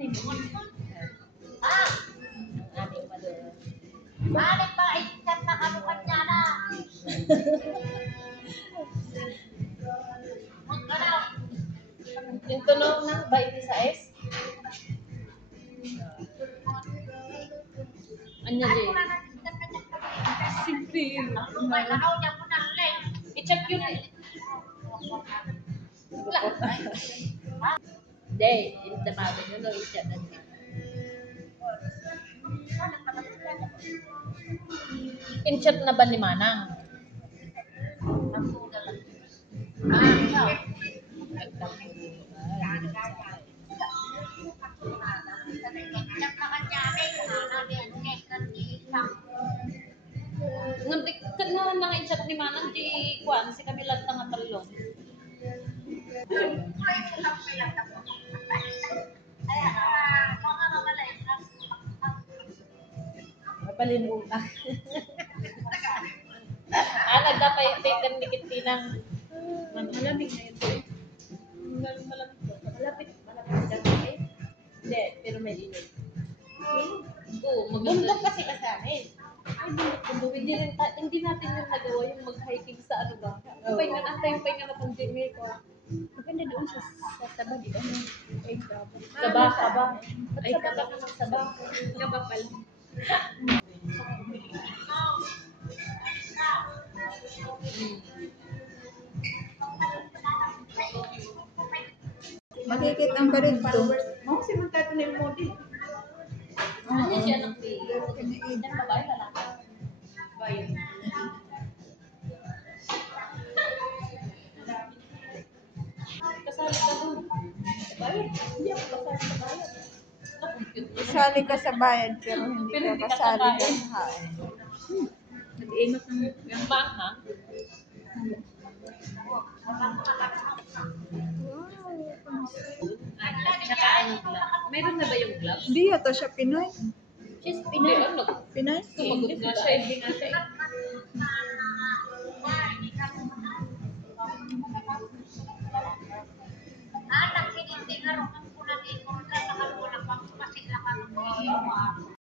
Ah, ano pa ikat na ano kanya na? Yung tunog ng 26. Anya di? Simple. Ano may lakaw niya po ng leg? I-check yun eh. Hindi, yung damagan yun, no, i-check na niya. In-chat na ba ni Manang? Ngantik kan nga nang i-chat ni Manang di kuan si kami lang nga talong. Mapalimutan. Nagdapay taken dikit tinang malamig na ito eh. Malapit dati eh. Hindi, pero may init. Oo, bundok kasi amin. Ay, bundok. Hindi natin yung nagawa yung mag-hiking sa ano ba? Pahinga na tayo, pahinga na pandemic. Maganda doon sa Saba, di ba? Ay, Saba. Ay, Saba ka ng Saba. Saba pala. Makikita ang barito. Mau si magtato na yung model. Ano siya ng yan babae lalaki? Babae. Kasali ka doon. Babae? Hindi ako kasali sa bayan. Kasali ka sa bayad pero hindi ka kasali sa hain. Nag-iingat ng bang ha? Tsaka ang glove. Mayroon na ba yung glove? Hindi yata siya Pinoy. She's Pinoy. Ano? Pinoy? Sumagot nga siya. Hindi nga siya. Anak, hindi nga rin ang punan ikon ka sa kalulang pang pasila ka.